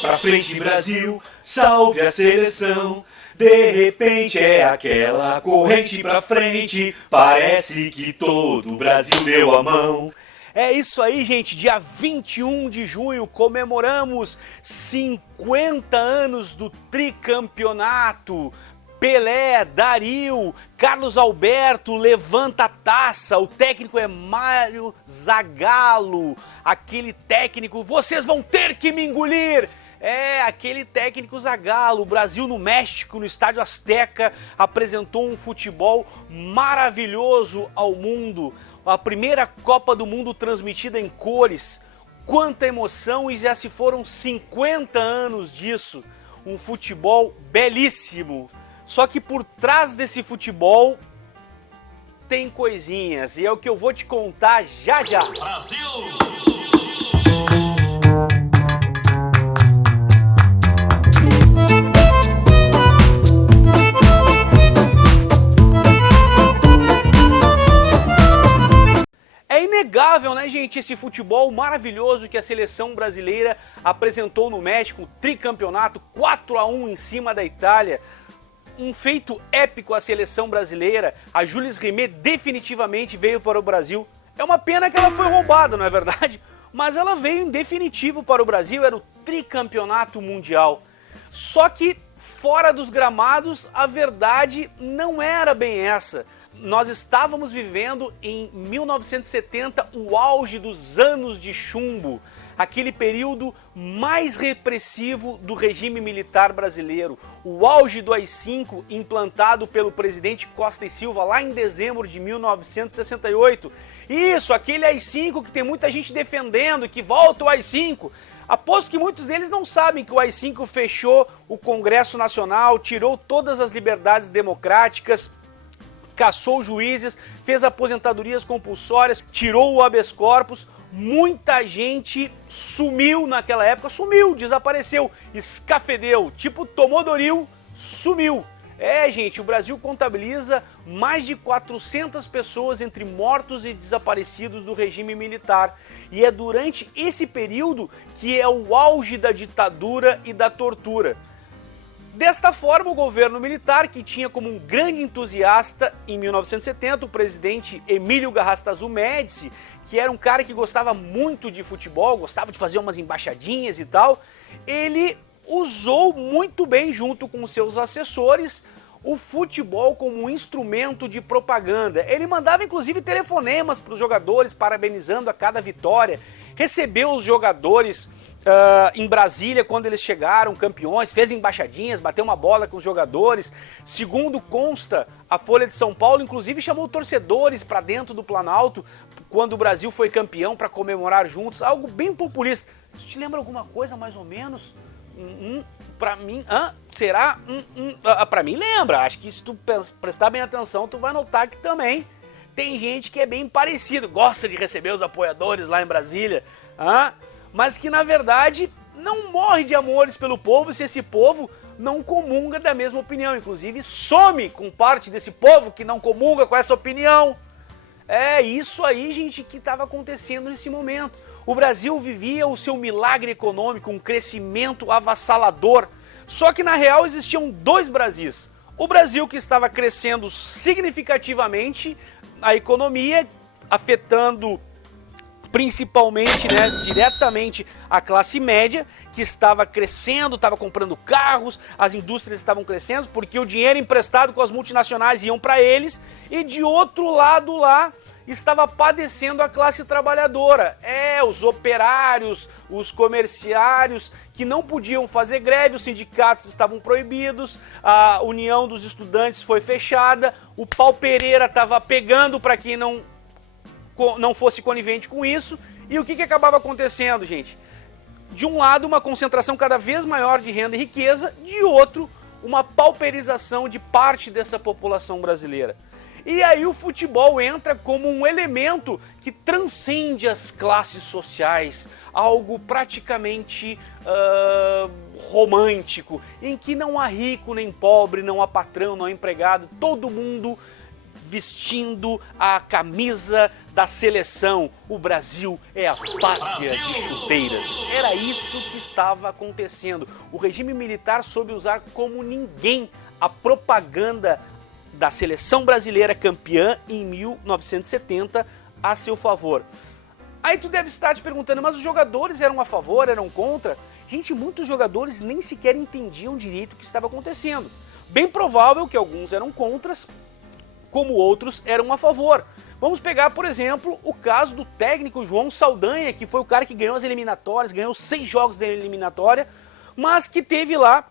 Pra frente, Brasil, salve a seleção. De repente é aquela corrente pra frente. Parece que todo o Brasil deu a mão. É isso aí, gente. Dia 21 de junho comemoramos 50 anos do tricampeonato. Pelé, Dario, Carlos Alberto, levanta a taça. O técnico é Mário Zagallo. Aquele técnico, vocês vão ter que me engolir. É, aquele técnico Zagallo. O Brasil no México, no Estádio Azteca, apresentou um futebol maravilhoso ao mundo. A primeira Copa do Mundo transmitida em cores. Quanta emoção, e já se foram 50 anos disso. Um futebol belíssimo. Só que por trás desse futebol tem coisinhas, e é o que eu vou te contar já já. Brasil! É inegável, né, gente, esse futebol maravilhoso que a seleção brasileira apresentou no México, tricampeonato, 4-1 em cima da Itália. Um feito épico a seleção brasileira. A Jules Rimet definitivamente veio para o Brasil. É uma pena que ela foi roubada, não é verdade? Mas ela veio em definitivo para o Brasil, era o tricampeonato mundial. Só que fora dos gramados, a verdade não era bem essa. Nós estávamos vivendo em 1970 o auge dos anos de chumbo, aquele período mais repressivo do regime militar brasileiro, o auge do AI-5 implantado pelo presidente Costa e Silva lá em dezembro de 1968. Isso, aquele AI-5 que tem muita gente defendendo, que volta o AI-5. Aposto que muitos deles não sabem que o AI-5 fechou o Congresso Nacional, tirou todas as liberdades democráticas, caçou juízes, fez aposentadorias compulsórias, tirou o habeas corpus. Muita gente sumiu naquela época, sumiu, desapareceu, escafedeu, tipo tomou Doril, sumiu. É, gente, o Brasil contabiliza mais de 400 pessoas entre mortos e desaparecidos do regime militar. E é durante esse período que é o auge da ditadura e da tortura. Desta forma, o governo militar, que tinha como um grande entusiasta, em 1970, o presidente Emílio Garrastazu Médici, que era um cara que gostava muito de futebol, gostava de fazer umas embaixadinhas e tal, ele usou muito bem, junto com seus assessores, o futebol como um instrumento de propaganda. Ele mandava inclusive telefonemas para os jogadores, parabenizando a cada vitória, recebeu os jogadores em Brasília quando eles chegaram, campeões, fez embaixadinhas, bateu uma bola com os jogadores. Segundo consta, a Folha de São Paulo inclusive chamou torcedores para dentro do Planalto quando o Brasil foi campeão para comemorar juntos, algo bem populista. Isso te lembra alguma coisa mais ou menos? Pra mim, será? Pra mim lembra, acho que se tu prestar bem atenção, tu vai notar que também tem gente que é bem parecido, gosta de receber os apoiadores lá em Brasília, mas que na verdade não morre de amores pelo povo se esse povo não comunga da mesma opinião, inclusive some com parte desse povo que não comunga com essa opinião. É isso aí, gente, que estava acontecendo nesse momento. O Brasil vivia o seu milagre econômico, um crescimento avassalador. Só que na real existiam dois Brasis. O Brasil que estava crescendo significativamente a economia, afetando principalmente, diretamente a classe média, que estava crescendo, estava comprando carros, as indústrias estavam crescendo, porque o dinheiro emprestado com as multinacionais iam para eles, e de outro lado lá estava padecendo a classe trabalhadora, os operários, os comerciários, que não podiam fazer greve, os sindicatos estavam proibidos, a União dos Estudantes foi fechada, o pau Pereira estava pegando para quem não fosse conivente com isso. E o que acabava acontecendo, gente? De um lado, uma concentração cada vez maior de renda e riqueza, de outro, uma pauperização de parte dessa população brasileira. E aí o futebol entra como um elemento que transcende as classes sociais, algo praticamente romântico, em que não há rico nem pobre, não há patrão, não há empregado, todo mundo vestindo a camisa da seleção. O Brasil é a pátria de chuteiras. Era isso que estava acontecendo. O regime militar soube usar como ninguém a propaganda da seleção brasileira campeã em 1970 a seu favor. Aí tu deve estar te perguntando, mas os jogadores eram a favor, eram contra? Gente, muitos jogadores nem sequer entendiam direito o que estava acontecendo. Bem provável que alguns eram contras, como outros eram a favor. Vamos pegar, por exemplo, o caso do técnico João Saldanha, que foi o cara que ganhou as eliminatórias, ganhou 6 jogos da eliminatória, mas que teve lá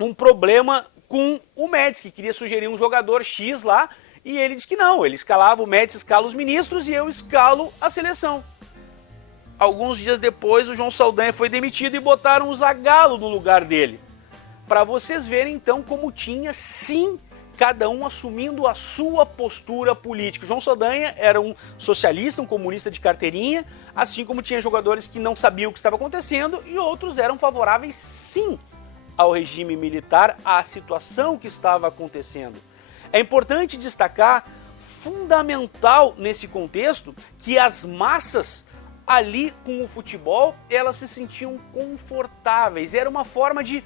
um problema com o Médici, que queria sugerir um jogador X lá, e ele disse que não, ele escalava, o Médici escala os ministros e eu escalo a seleção. Alguns dias depois o João Saldanha foi demitido e botaram o Zagallo no lugar dele. Para vocês verem então como tinha sim cada um assumindo a sua postura política. O João Saldanha era um socialista, um comunista de carteirinha, assim como tinha jogadores que não sabiam o que estava acontecendo e outros eram favoráveis sim ao regime militar, à situação que estava acontecendo. É importante destacar, fundamental nesse contexto, que as massas ali com o futebol, elas se sentiam confortáveis. Era uma forma de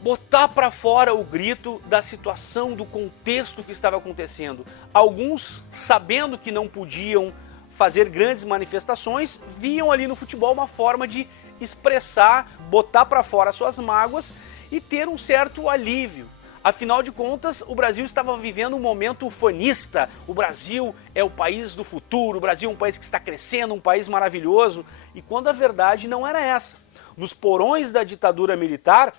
botar para fora o grito da situação, do contexto que estava acontecendo. Alguns, sabendo que não podiam fazer grandes manifestações, viam ali no futebol uma forma de expressar, botar para fora suas mágoas e ter um certo alívio. Afinal de contas, o Brasil estava vivendo um momento ufanista. O Brasil é o país do futuro, o Brasil é um país que está crescendo, um país maravilhoso. E quando a verdade não era essa. Nos porões da ditadura militar,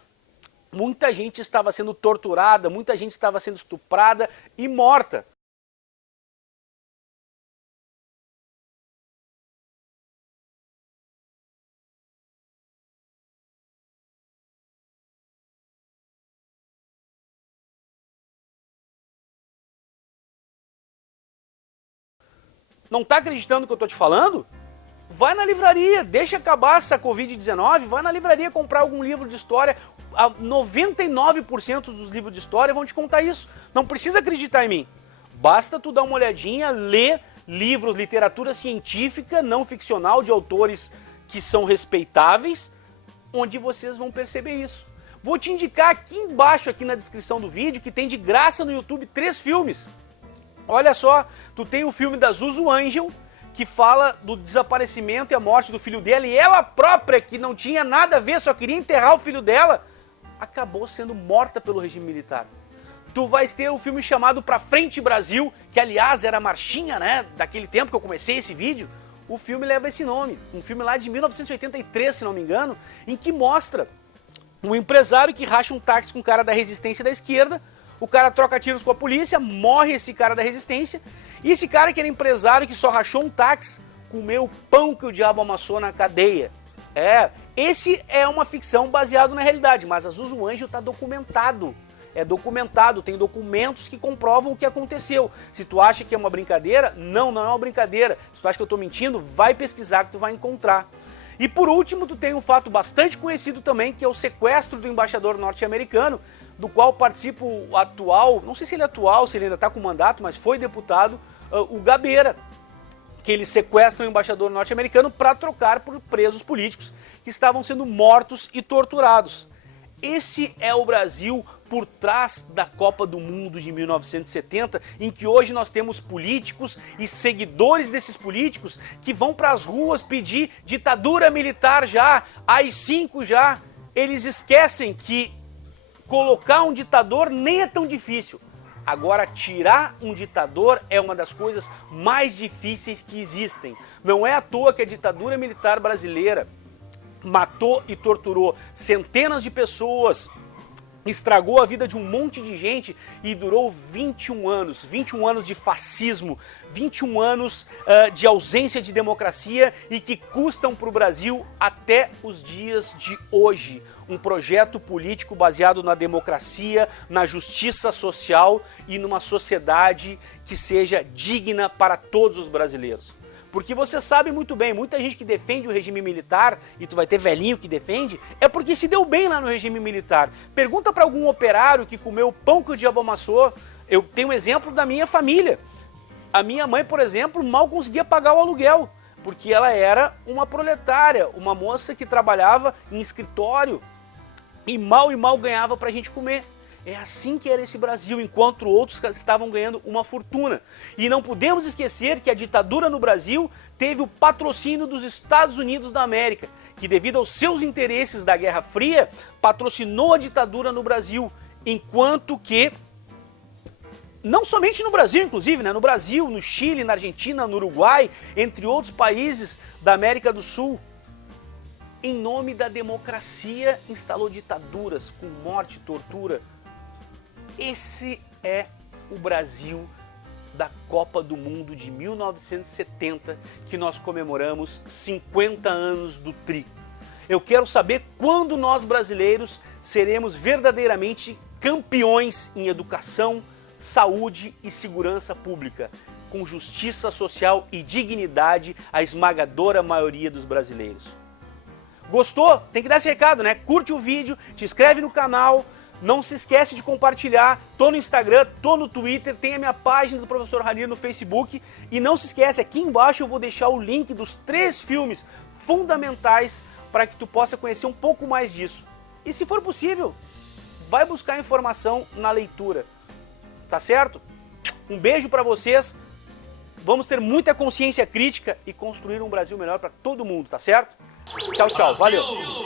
muita gente estava sendo torturada, muita gente estava sendo estuprada e morta. Não está acreditando no que eu estou te falando? Vai na livraria, deixa acabar essa Covid-19, vai na livraria comprar algum livro de história. 99% dos livros de história vão te contar isso. Não precisa acreditar em mim. Basta tu dar uma olhadinha, ler livros, literatura científica, não ficcional, de autores que são respeitáveis, onde vocês vão perceber isso. Vou te indicar aqui embaixo, aqui na descrição do vídeo, que tem de graça no YouTube 3 filmes. Olha só, tu tem o filme da Zuzu Angel, que fala do desaparecimento e a morte do filho dela, e ela própria, que não tinha nada a ver, só queria enterrar o filho dela, acabou sendo morta pelo regime militar. Tu vais ter o filme chamado Pra Frente Brasil, que aliás era a marchinha, né, daquele tempo que eu comecei esse vídeo. O filme leva esse nome, um filme lá de 1983, se não me engano, em que mostra um empresário que racha um táxi com um cara da resistência da esquerda. O cara troca tiros com a polícia, morre esse cara da resistência, e esse cara que era empresário, que só rachou um táxi, comeu o pão que o diabo amassou na cadeia. Esse é uma ficção baseada na realidade, mas a Zuzu Angel está documentado. É documentado, tem documentos que comprovam o que aconteceu. Se tu acha que é uma brincadeira, não é uma brincadeira. Se tu acha que eu estou mentindo, vai pesquisar que tu vai encontrar. E por último, tu tem um fato bastante conhecido também, que é o sequestro do embaixador norte-americano, do qual participa o atual, não sei se ele é atual, se ele ainda está com mandato, mas foi deputado, o Gabeira, que ele sequestra o embaixador norte-americano para trocar por presos políticos que estavam sendo mortos e torturados. Esse é o Brasil por trás da Copa do Mundo de 1970, em que hoje nós temos políticos e seguidores desses políticos que vão para as ruas pedir ditadura militar já, AI-5 já. Eles esquecem que colocar um ditador nem é tão difícil. Agora, tirar um ditador é uma das coisas mais difíceis que existem. Não é à toa que a ditadura militar brasileira matou e torturou centenas de pessoas, estragou a vida de um monte de gente e durou 21 anos de fascismo, 21 anos de ausência de democracia e que custam para o Brasil até os dias de hoje. Um projeto político baseado na democracia, na justiça social e numa sociedade que seja digna para todos os brasileiros. Porque você sabe muito bem, muita gente que defende o regime militar, e tu vai ter velhinho que defende, é porque se deu bem lá no regime militar. Pergunta para algum operário que comeu o pão que o diabo amassou. Eu tenho um exemplo da minha família. A minha mãe, por exemplo, mal conseguia pagar o aluguel, porque ela era uma proletária, uma moça que trabalhava em escritório e mal ganhava pra gente comer. É assim que era esse Brasil, enquanto outros estavam ganhando uma fortuna. E não podemos esquecer que a ditadura no Brasil teve o patrocínio dos Estados Unidos da América, que devido aos seus interesses da Guerra Fria, patrocinou a ditadura no Brasil, enquanto que, não somente no Brasil, inclusive, né? No Brasil, no Chile, na Argentina, no Uruguai, entre outros países da América do Sul, em nome da democracia, instalou ditaduras com morte, tortura. Esse é o Brasil da Copa do Mundo de 1970, que nós comemoramos 50 anos do Tri. Eu quero saber quando nós brasileiros seremos verdadeiramente campeões em educação, saúde e segurança pública, com justiça social e dignidade à esmagadora maioria dos brasileiros. Gostou? Tem que dar esse recado, né? Curte o vídeo, te inscreve no canal, não se esquece de compartilhar. Tô no Instagram, tô no Twitter, tem a minha página do Professor Hanir no Facebook. E não se esquece, aqui embaixo eu vou deixar o link dos 3 filmes fundamentais para que tu possa conhecer um pouco mais disso. E se for possível, vai buscar informação na leitura. Tá certo? Um beijo para vocês. Vamos ter muita consciência crítica e construir um Brasil melhor para todo mundo, tá certo? Tchau, tchau. Valeu!